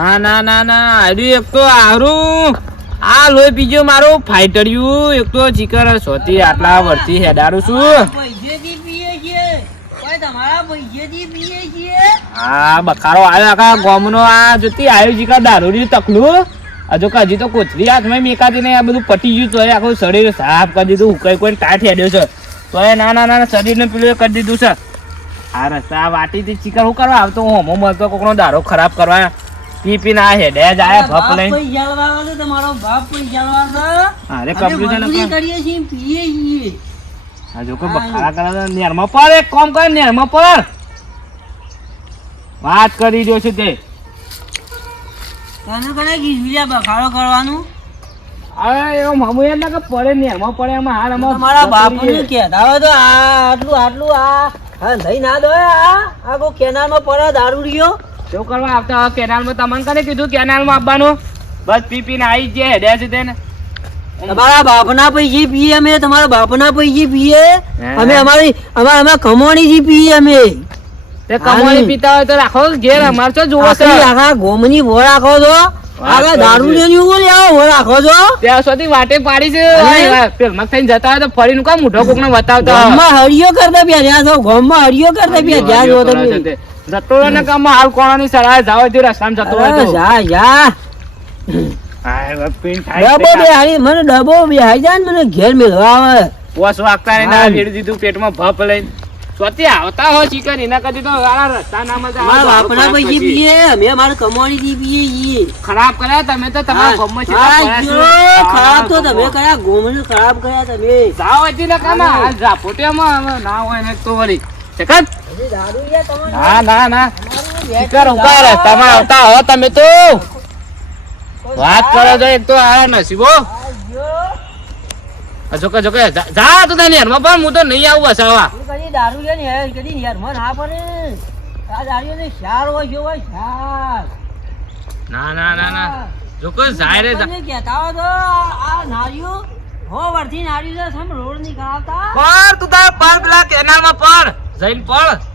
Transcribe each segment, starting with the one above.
ના ના ના ના આર્યું એક તો હારું આ લોહી પીજો મારો ફાઈટર્યું એક તો ચીકર સોતી આટલા વર્ષથી હેડારું છું હા બખારો આવ્યો આખા ગામનો આ જોતી આવ્યું ચીકર દારૂ તકલું હજુ હજી તો કોથળી હાથમાં મેકાતી નહીં આ બધું પટી ગયું તો આખું શરીર સાફ કરી દીધું કોઈ ટાઈટ હેડ્યો છે તો એ ના શરીરને પેલું કરી દીધું છે આ રસ્તા વાટીથી ચીકર શું કરવા આવતો હું હોમો મળતો કોકનો દારો ખરાબ કરવા પી ના હેડે જાય ભપ લઈને તમારો બાપ અરે કમ્પ્યુટર કરીએ છીએ પીએ છીએ હજુ કોઈ બખાડા કરે નેરમાં પર એક કામ કર નેરમાં પર વાત કરી દો છે તે તને કને ગીજવીલા બખાડો કરવાનું અરે એવો મામુ યાર ના કે પડે નેરમાં પડે એમાં હાલ તમારા બાપુને કહેતા હોય તો આ આટલું હા લઈ ના દો આ કો કેનાલમાં પડે દારૂ રહ્યો શું કરવા આવતા કેનાલમાં તમને કને કીધું કેનાલમાં આવવાનું બસ પીને આવી જાય હેડ્યા છે તેને તમારા બાપના પૈસે પીએ અમે તમારા બાપના પૈસે પીએ અમે અમારી કમાણીથી પીએ અમે તે કમાણી પીતા હોય તો રાખો ઘેર અમાર તો જોવો છે આખા ગોમની ભો રાખો છો આખા દારૂ લેની ઉપર આવો ભો રાખો છો ત્યાં સુધી વાટે પાડી છે પેલમાં થઈને જતા હોય તો ફરીનું કામ મોઢો કોકને બતાવતા ગામમાં હરિયો કરતા બેઠ્યા છો ગામમાં હરિયો કરતા બેઠ્યા છો તમે જતો હોય ને કામમાં હાલ કોણાની સલાહ જાવ તે રસ્તામાં જતો હોય તો જા ડબો બેહાડી મને ડબો બેહાડી જાય ને મને ઘેર મેળવા આવે પોસ વાગતા ના વેડી દીધું પેટમાં ભપ લઈને સ્વતી આવતા હોય ચિકન એના કદી તો રસ્તા ના મજા મારા બાપના પૈસે પીએ અમે મારા કમાણીથી પીએ ઈ ખરાબ કર્યા તમે તો તમારા ગોમમાં છે ખરાબ તો તમે કર્યા ગોમને ખરાબ કર્યા તમે જાવ હતી ને કામા હાલ જા પોટેમાં ના હોય ને તો વળી ચકન ના ચિકન ઉભા રસ્તામાં આવતા હો તમે તો વાત કરો તો એક તો આ નસીબો જોકે જા તું તને યારમાં પણ હું તો નહીં આવું બસાવા કદી દારૂ લે ને કદી યારમાં ના પડે આ દારૂ ને શાર હોય જો હોય શાર ના જોકે જાય રે કહેતા હો તો આ નારીઓ હો વર્થી નારીઓ છે સમ રોડ ની કરાવતા પર તું તાર પર પેલા કેનાલમાં પર જઈને પડ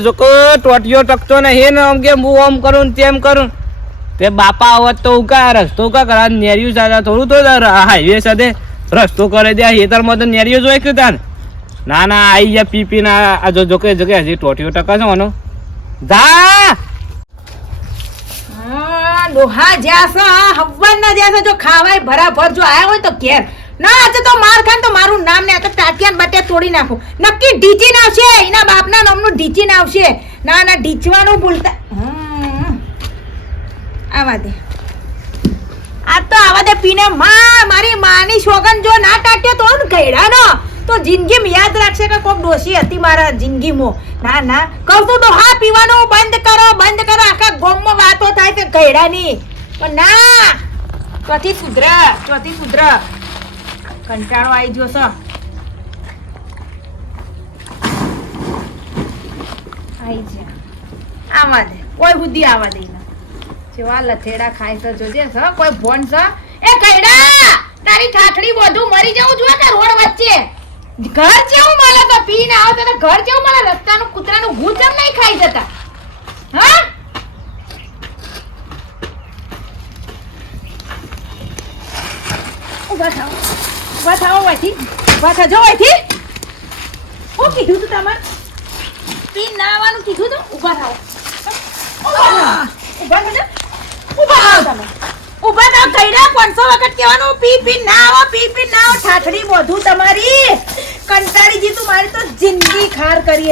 જોકો ટોટિયો ટકતો નહીં ને આમ કે હું આમ કરું તેમ કરું તે બાપા આવત તો ઉકા રસ્તો કા કરા નેરિયું સાદા થોડું તો હાઈવે સાથે રસ્તો કરે દે હેતરમાં તો નેરિયો જોઈ કે તાન ના આઈ જા પી ના આ જોકે હજી ટોટિયો ટકા છે મને જા ડોહા જ્યાસો હવન ના જ્યાસો જો ખાવાય ભરાભર જો આયા હોય તો ઘેર ના આજે તો માર ખાન તો મારું નામ ને તો ટાટિયાન બટે તોડી નાખો નક્કી ઢીચીન આવશે એના બાપના નામનું ઢીચીન આવશે ના ઢીચવાનું ભૂલતા આવા દે આ તો આવા દે પીને મારી માની સોગન જો ના ટાટ્યો તો ને ગયડાનો તો જિંદગીમાં યાદ રાખશે કે કોક ડોશી હતી મારા જિંદગીમાં ના કહું તો હા પીવાનું બંધ કરો આખા ગામમાં વાતો થાય કે ગયડાની પણ ના ચોથી સુધર કંટાળો આવી ગયો છે આઈ જા આવા દે કોઈ બુદ્ધિ આવા દે જેવા લથેડા ખાય છે જોજે છે કોઈ ફોન છે એ કઈડા તારી ઠાઠડી બધું મરી જવું જોઈએ કે રોડ વચ્ચે ઘર જેવું મળે તો પીને આવો તો ઘર જેવું મળે રસ્તાનું કૂતરાનું ભૂત જમ નહીં ખાઈ જતા હા ઉભા થાઓ વાથી હું કીધું તું તમારે પી ના આવવાનું કીધું તું ઉભા થાઓ ઉભા થાવ કઈડા 500 વખત કહેવાનું પી ના આવો ઠાઠડી બધું તમારી કંટાળી જી તું મારી તો જિંદગી ખાર કરી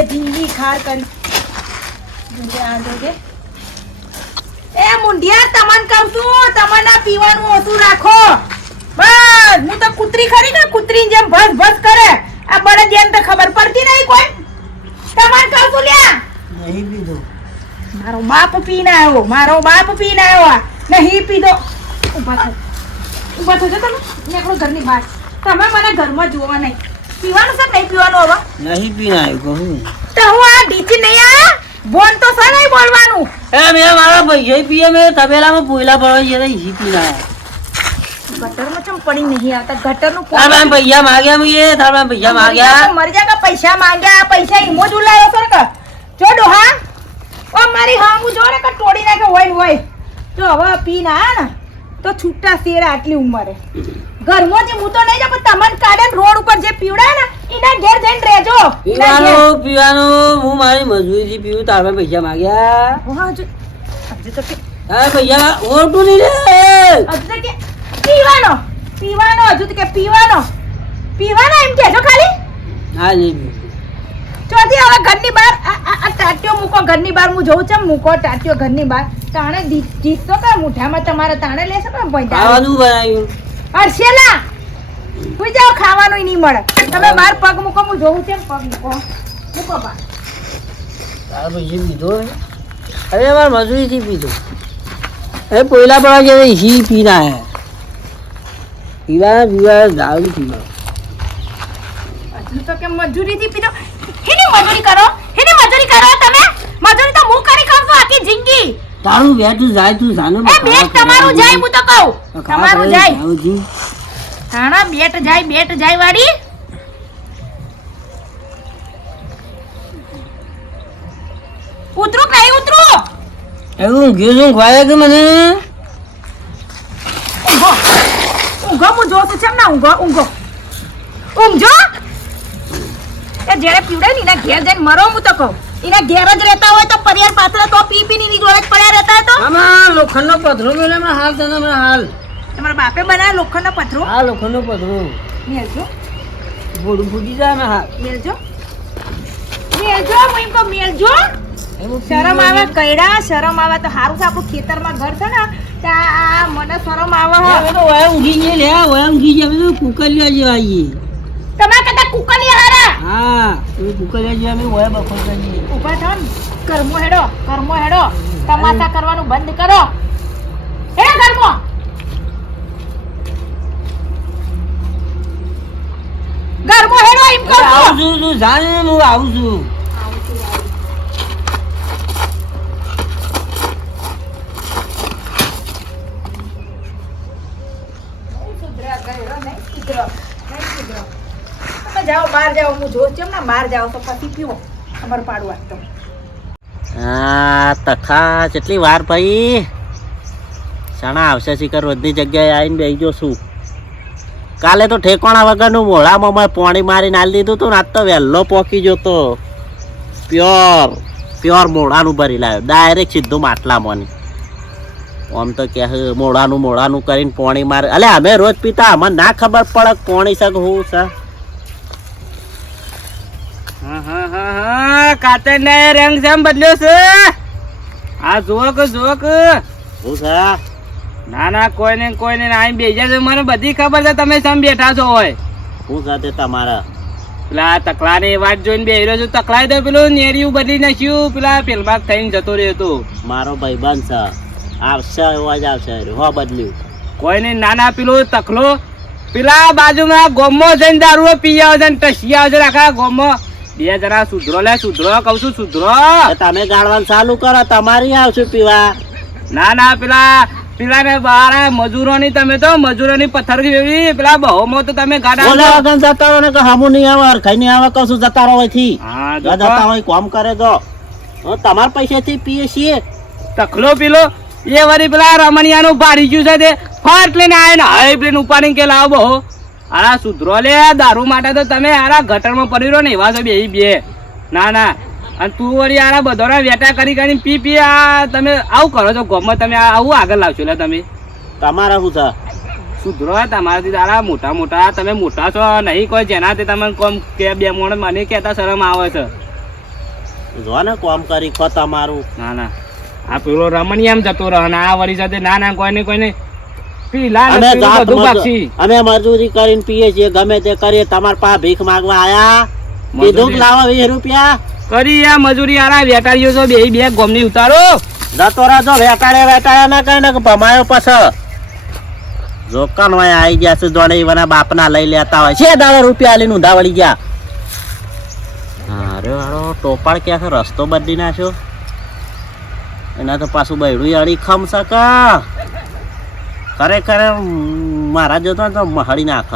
એ મુંડિયા તમન કહું છું તમારા પીવાનું ઓછું રાખો બસ હું તો કૂતરી ખરી ને કૂતરી જેમ ભસ કરે આ બળદ જેમ તો ખબર પડતી નહીં કોઈ તમન કહું છું લ્યા નહીં પીધો મારો બાપ પીને આવ્યો નહીં પીધો ઉભા થજો તમે નીકળો ઘરની બહાર તમે મને ઘરમાં જોવા નહીં પીવાનું છે નહીં પીવાનું હવે નહીં પીને આવ્યો કહું તો હું આ ડીચી નહીં આ બોન તો છે નહીં બોલવાનું મેં મારા પૈસા પીએ મેં તબેલામાં પોયલા પડવા જતા ઈ પીને આવ્યા ગટરમાં ચમ પડી નહીં આવતા ગટરનું તારા પૈસા માંગ્યા મરી જા કે પૈસા માંગ્યા પૈસા ઈમો જ ઉલાયો સર કે જો ડોહા ઓ મારી હામું જો ને કે તોડી નાખે હોય ને હોય. તો હવે પી ના ને તો છૂટા શેર આટલી ઉંમરે ઘરમાંથી હું તો નહીં જાઉં પણ તમને કાઢે ને રોડ ઉપર જે પીવડાય ને એના ઘેર જઈને રહેજો. એના ઘેર. પીવાનું હું મારી મજૂરીથી પીવું, તારા પૈસા માંગ્યા. હા, હજુ તો કે હા પૈસા ઓટું નહીં રે. હજુ તો કે પીવાનો હજુ તો કે પીવાનો એમ કહેજો ખાલી. હા નહીં ચોથી હવે ઘરની બહાર આ ટાટિયો મૂકો ઘરની બહાર. હું જોઉં છું મૂકો ટાટિયો ઘરની બહાર. તાણે જીત તો કે મુઠામાં તમારે તાણે લેશો કે પૈસા ખાવાનું બનાવ્યું. હર્ષેલા તું જાઓ, ખાવાનું નહીં મળે. તમે બહાર પગ મૂકો, હું જોઉં છું પગ મૂકો બહાર. તારા પૈસા પીધો અરે મારે મજૂરીથી પીધો. અરે પોયલા પડવા જે હી પીના હે પીવા દારૂ પીવા. હજુ તો કે મજૂરીથી પીધો. હેની મજૂરી કરો તમે. મજૂરી તો હું કરી ખાઉં છું આખી જિંદગી. તારું બેઠું જાય તું જાનો એ બેટ તમારું જાય, હું તો કહું તમારું જાય. થાણા બેટ જાય વાડી. ઉતરું કે નહીં ઉતરું? એવું ઘેરું ખવાય કે મને ઊંઘો હું જોઉં છું ના ઊંઘો ઊંઘજો. એ જ્યારે પીવડે ને એના ઘેર જઈને મરો. હું તો કહું એના ઘેર જ રહેતા હોય તો પરિવાર પાછળ તો પી ની જોડે જ પડ્યા રહેતા હોય તો. આમાં લોખંડનો પથરો મેલે હમણાં હાલ તને હમણાં હાલ તમારા બાપે બનાવ્યો લોખંડનો પથરો. હા લોખંડનો પથરો મેલજો ફૂટી ફૂટી જાય હમણાં હાલ. મેલજો હું એમ કહું મેલજો. શરમ આવે કયડા, શરમ આવે તો સારું છે. આપણું ખેતરમાં ઘર છે ને ત્યાં મને શરમ આવે. હવે તો વયા ઊંઘી ગઈ લે વયા ઊંઘી ગઈ. અમે તો કુકલિયા જેવા આવીએ. તમારા કરતા કુકલી હારા. હા તમે કુકલિયા જેવા અમે વયા બફર કરીએ. ઊભા થાઓ ને. કર્મો હેડો તમાશા કરવાનું બંધ કરો. હેડો કર્મો. હેડો એમ કહું છું. આવું છું તું જાણે હું આવું છું. તમે જાઓ બહાર જાઓ. હું જોઉં છું ને બહાર જાઓ તો પછી પીવો. ખબર પાડવા તો તખા કેટલી વાર ભાઈ સણા આવશે શિખર બધી જગ્યાએ આવીને બેસી જોશું. કાલે તો ઠેકોણા વગરનું મોઢામાં મેં પોણી મારીને આલી દીધું હતું ને આજ તો વહેલો પોકી જતો. પ્યોર મોઢાનું ભરી લાવ્યો ડાયરેક્ટ સીધું માટલામાં. આમ તો કે મોઢાનું કરીને પોણી મારે. અલે અમે રોજ પીતા અમને ના ખબર પડે પોણી શક હું છે. કાતર ને રંગ જેમ બદલ્યો છે. આ જોક હું છે. ના કોઈને આઈ બેજા છે. મને બધી ખબર છે તમે સમ બેઠા છો હોય. હું સાથે તમારા પેલા તકલા ની વાત જોઈને બે રહ્યો છું. તકલાઈ તો પેલું નેરિયું બદલી નાખ્યું. પેલા પેલબાગ થઈને જતો રહ્યો હતો. મારો ભાઈબંધ છે આવશે એવો જ આવશે. હો બદલ્યું કોઈને નાના પેલું તકલો પેલા બાજુમાં ગોમો જઈને દારૂ પી આવે છે ને ટસી આવે છે આખા ગોમો. બે જણા સુધરો કઉ છું સુધરો. તમે ગાળવાનું ચાલુ કરો તમારી આવશું પીવા. ના પેલા ને બહાર મજૂરો ની તમે તો મજૂરો ની પથ્થર પેલા બહુ તો તમે ગાડા જતા રહો ને હમું નહીં આવે ખાઈ નહીં આવે કશું જતા રહો થી. જતા હોય કોમ કરે તો તમારા પૈસા થી પીએ છીએ. તકલો પેલો એ વળી પેલા રમણિયા નું ભાડી ગયું છે તે ફાટ લઈને આવે ને હાઈ પ્લેન ઉપાડીને કે લાવો બહુ. અરે સુધરો લે દારૂ માટે તો તમે આરા ગટરમાં પડી રહ્યો ને એવા છો બે. ના અને તું વળી આરા બધોના વેટા કરી પી આ તમે આવું કરો છો ગોમમાં. તમે આવું આગળ લાવશો લે તમે. તમારા શું છે સુધરો તમારાથી આરા મોટા તમે મોટા છો નહીં કોઈ જેનાથી તમે કોમ કે બે મોણ મને કહેતા શરમ આવે છે. જો ને કોમ કરી ખો તમારું. ના આ પેલો રમણીયામ જતો રહે ને આ વળી સાથે ના કોઈને અમે મજૂરી કરીને પીએ છીએ ગમે તે કરીએ. તમારા પાસે ભીખ માંગવા આયા કીધું લાવો 20 રૂપિયા કરી આ મજૂરી આરા વેટાડીઓ છો બે ગોમની ઉતારો. જતો રાજો વેટાડ્યા ના કઈ ને ભમાયો પછી જોકાન હોય આવી ગયા છે. જોડે એવાના બાપના લઈ લેતા હોય છે. ₹10 લઈને ઊંધા વળી ગયા. અરે વાળો ટોપાળ ક્યાં છે રસ્તો બદલી નાખ્યો. એના તો પાછું બૈડું અડી ખમ શકા ખરેખર મારા જોતો તો મહડી નાખ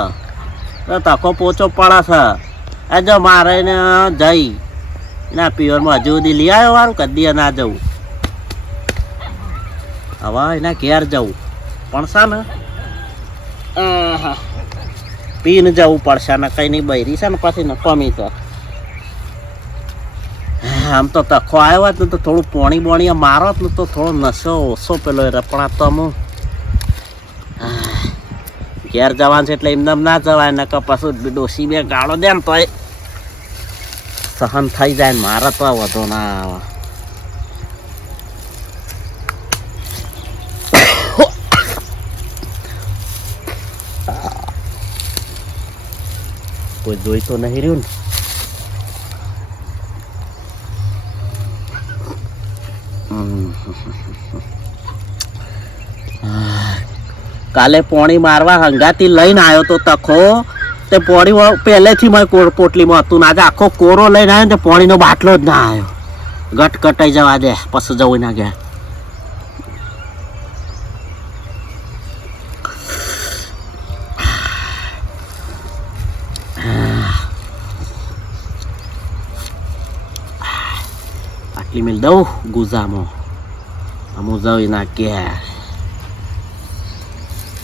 તકો પોચો પડે છે. એ જો મારે ને જઈ એના પિયરમાં હજુ સુધી લઈ આવ્યો વારું કદી ના જવું. હવે એના ઘેર જવું પણ છે ને પીને જવું પડશે ને કઈ નહીં બૈરી છે ને પછી નફામી તો આમ તો તખો આવ્યો હોત ને તો થોડું પોણી બોણી મારો ને તો થોડો નશો ઓછો પેલો રપણા તો અમુક ઘેર જવાનું છે એટલે એમને ના જવાય ને કે પાછું ડોસી બે ગાળો દે ને તો સહન થઈ જાય ને મારે તો વધુ ના આવે કોઈ જોઈ તો નહીં રહ્યું ને કાલે પોણી મારવા હંગાથી લઈને આવ્યો તો તખો તે પોણી પહેલેથી મારી પોટલીમાં હતું ને આજે આખો કોરો લઈને આવ્યો ને પોણીનો બાટલો જ ના આવ્યો ગટ કટાઈ જવા દે પછી જવું ના ગયા આટલી મિલ દઉં ગુજામાં અમુક જવી ના કે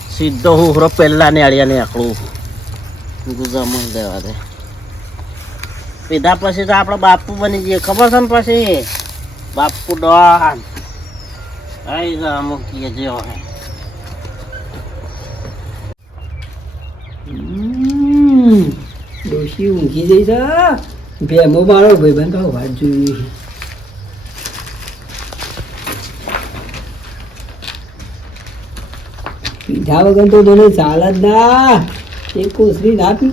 સીધો હું પેલા ને અડિયા ને આકડું ગુજામાં દેવા દે પીધા પછી તો આપણે બાપુ બની જઈએ ખબર છે ને પછી બાપુ ડોન આઈ જા મૂકીએ જેવો ડોશી ઊંઘી જઈ છે ભેમો મારો ભાઈબંધ તો વાત જોઈ પીધા વગર તો તને ચાલે જ ના એક કોસરી ના પી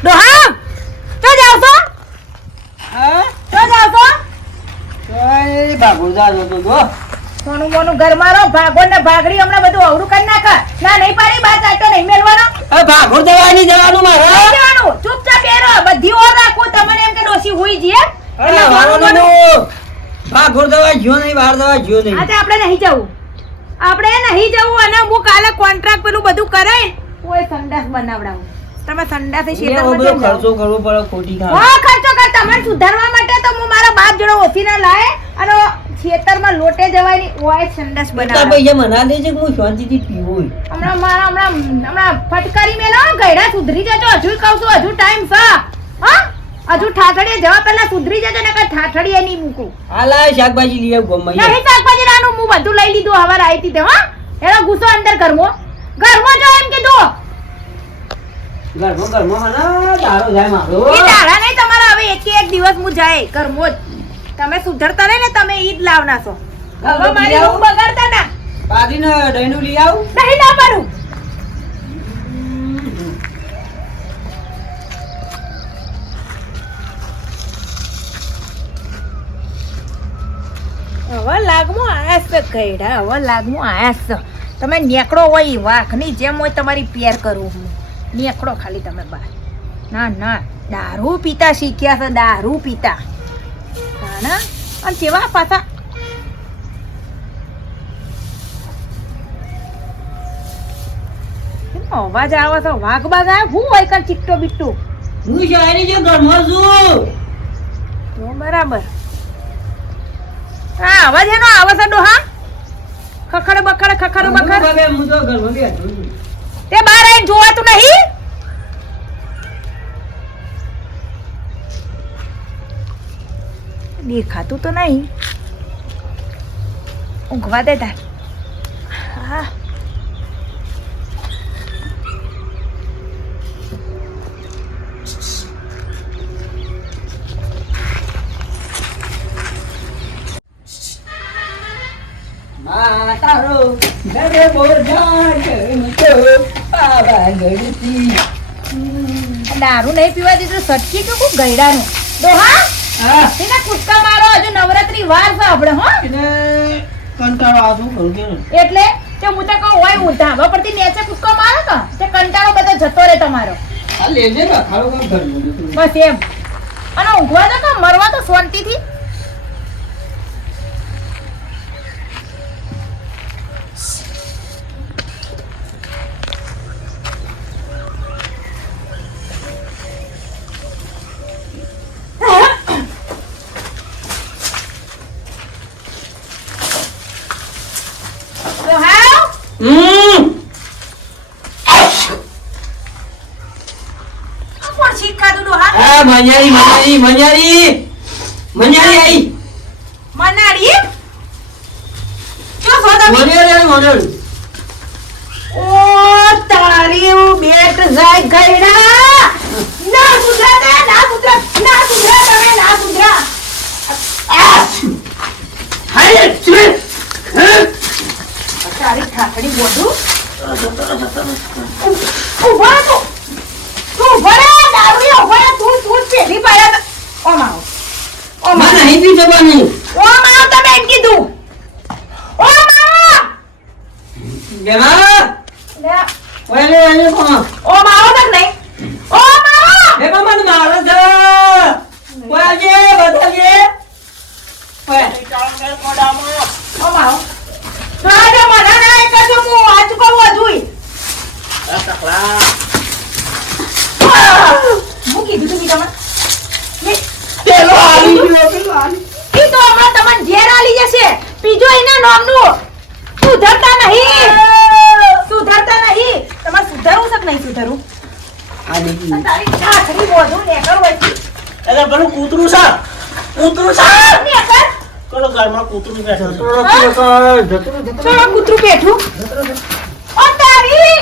ડોહા તો જાવ છો તો જાવ છો ભાગો જાજો તો જો મોનું મોનું ઘરમાં રહો ભાગો ને ભાગડી હમણાં બધું અવરું કરી નાખે ના નહીં પાડી બાત આટો નહીં મેલવાનો ભાગો જવાની જવાનું મારે નહીં જવાનું ચૂપચાપ બેરો બધી ઓર રાખો તમને એમ કે ડોસી હોઈ જીએ એટલે મોનું મોનું ભાગો જવા જ્યો નહીં બહાર જવા જ્યો નહીં આજે આપણે નહીં જવું અને હું કાલે કોન્ટ્રાક્ટ પેલું બધું કરાય કોઈ સંડાસ બનાવડાવું તમે સંડાસે બધો ખર્ચો કરવો પડે ખોટી ખર્ચો કર તમને સુધારવા માટે તો હું મારા બાપ જોડે ઓછી ના લાય અને ખેતરમાં લોટે જવાય ની ઓય સંડાસ બનાવ પૈસા મના દેજે કે હું શાંતિથી પીવું હમણાં ફટકારી મેલો ગયડા સુધરી જજો હજુ કહું છું હજુ ટાઈમ છે હા હજુ ઠાઠડીએ જવા પહેલા સુધરી જજો ને કઈ ઠાઠડીએ નહીં મૂકું હાલા શાકભાજી લઈ આવ ગમે નહીં શાકભાજી લાનું હું બધું લઈ લીધું હવાર આવી હતી તે હા એનો ગુસ્સો અંદર ઘરમાં જો એમ કીધું ઘરમાં હના દારો જાય મારો એ દાડા નહીં તમારા હવે એક દિવસ હું જાય ઘરમો જ તમે સુધરતા રહે ને તમે ઈ જ લાવના છો હવે મારી ઊંઘ બગાડતા ના પાદીને દહીંનું લઈ આવ નહીં ના પાડું હવે લાગમાં આયાસ છે ગયડા હવે લાગમાં આયાસ છે તમે નેકડો હોય વાઘની જેમ હોય તમારી પેર કરું હું નેકડો ખાલી તમે બહાર ના દારૂ પીતા શીખ્યા છે દારૂ પીતા ના અને કેવા પાછા અવાજ આવે છે વાઘ બાગ આવે હું હોય કર ચીકટો બીટો હું શાયરી જો ઘરમાં છું તો બરાબર હા અવાજ એનો આવે છે ડોહા ખખડ બખડ હું તો ઘરમાં બેઠો છું તે બહાર આવીને જોવાતું નહીં દેખાતું તો નહીં ઊંઘવા દે તાર હા તારો ઘરે બોર તો પાવા ગળતી દારૂ નહીં પીવા દીધું સટકી કે ખૂબ ગયડાનું ડોહા એના કુટકા મારો હજુ નવરાત્રી વાર છે આપણે હો એને કંટાળો આવતો કરું કે એટલે તે હું તો કહું હોય હું ધાબા પરથી નેચે કુટકો મારો કે તે કંટાળો બધો જતો રહે તમારો આ લેજે ને ખાડો કામ ઘરમાં બસ એમ અને ઊંઘવા દો કે મરવા તો શાંતિથી મન્યારી મનાડી શું છો તમે ઓ તારી બેટ જાય ગયડા ના સુધરા તમે ના સુધરા તારી ઠાકડી બોધું ઉભા તો તું ઉભા રે દારૂ ઉભા રે તું પેલી પાડ્યા ઓ માઓ તમે એમ કીધું ઓ માઓ લે ઓ માઓ તક નહીં ઓ માઓ ઓ માઓ રાજા મને ના એક જ હું આજ કહું અજુઈ હું કીધું તું તમને ઈ તો હમણાં તમને ઝેર આલી જશે પીજો એના નામનું સુધરતા નહીં તમારે સુધરવું છે કે નહીં સુધરવું તારી ઠાકડી બોધું નેકર હોય છે નેકર ચલો કૂતરું બેઠું ઓ તારી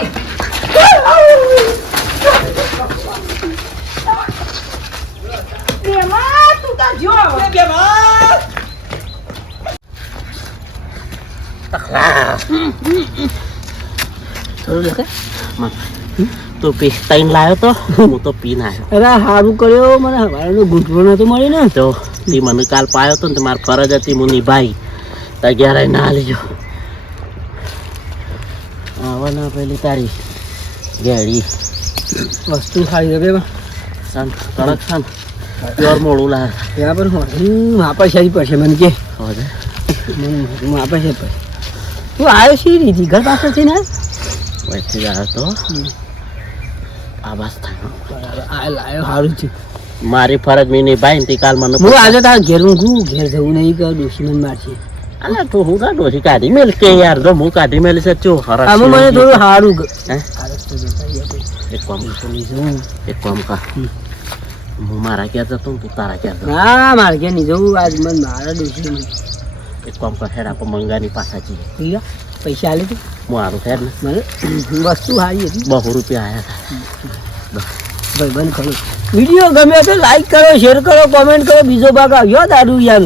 બેમાં તું તો જો તો પી તૈન લાવ્યો તો હું તો પીને આવ્યો. અરે સારું કર્યો મને હવારનો ગુંઠવો નતો મળી ને તો તે મને કાલ પાયો તો ને તે મારી ફરજ હતી હું નિભાઈ તો ઘેર ના લેજો આવવાના પેલી તારી ગેડી વસ્તુ ખાઈ જશે સાન કડક સાન પ્યોર મોડું લાવે ત્યાં પર વાપસ આવી પડશે મને કે હવે વાપસ જ પડશે તું આવ્યો શી રીતિ ઘર પાછળથી ને વચ્ચે આવ્યો તો આવાજ થાય આ લાયો સારું છે મારી ફરજ મેં નિભાઈ ને તે કાલ મને હું આજે તારા ઘેર ઊંઘું ઘેર જવું નહીં કે દુશ્મન મારશે અલા તું હું ના ડોસી કાઢી મેલ કે યાર જો હું કાઢી મેલી છે ચો હરખ આમાં મને થોડું સારું હે એક કામ કર હું મારા ક્યાં જતો ને તું તારા ક્યાં જતો ના મારે ઘેર નહીં જવું આજ મને મારા દુશ્મન એક કામ કર હેડ આપણે મંગાની પાછા જઈએ પૈસા આલે તું હું હારું હેડ ને મને વસ્તુ સારી હતી 200 રૂપિયા આવ્યા ભાઈ બંધ કરો વિડીયો ગમે તો લાઈક કરો શેર કરો કોમેન્ટ કરો બીજો ભાગ આવ્યો દારૂ યાર